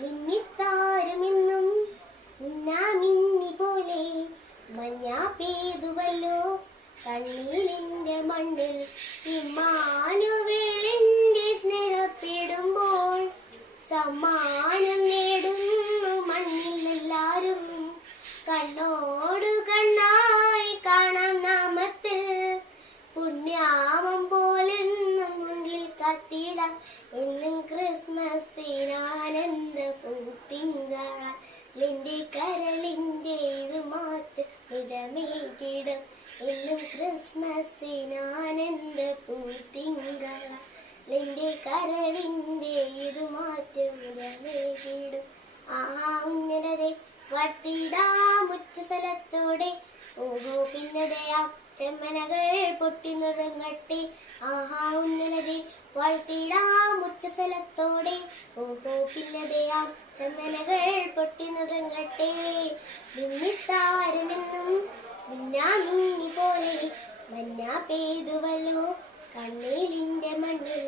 മിന്നിത്താരമെന്നും മിന്നി പോലെ മഞ്ഞ മണ്ണിൽ നേടുന്നു മണ്ണിലെല്ലാരും. കണ്ണായി കാണാം നാമത്തിൽ പോലെന്നും എന്നും ക്രിസ്മസിനാനന്ദ പൂത്തിങ്കളിന്റെ കരളിന്റെ ഇത് മാറ്റ് ഇടമേകിടും. എന്നും ക്രിസ്മസിനാനന്ദ പൂത്തിങ്കളിന്റെ കരളിന്റെ ഇത് ഇടമേ ഇടമേകിടും. ആ ഉന്നതരെ വർത്തിടാമുറ്റ സ്ഥലത്തോടെ ഓഹോ പിന്നതയാ ചെമ്മനകൾ പൊട്ടി നുറങ്ങട്ടെ. ആഹാ ഉന്നതരെ വാഴ്ത്തിടാമുച്ച സ്ഥലത്തോടെ ഓഹോ പിന്നതയാ ചെമ്മനകൾ പൊട്ടി നിറങ്ങട്ടെ ഭിന്നിത്താരമെന്നും ഭിന്നാമിന്നി പോലെ മഞ്ഞ പെയ്തുവല്ലോ. കണ്ണീരിന്റെ മണ്ണിൽ.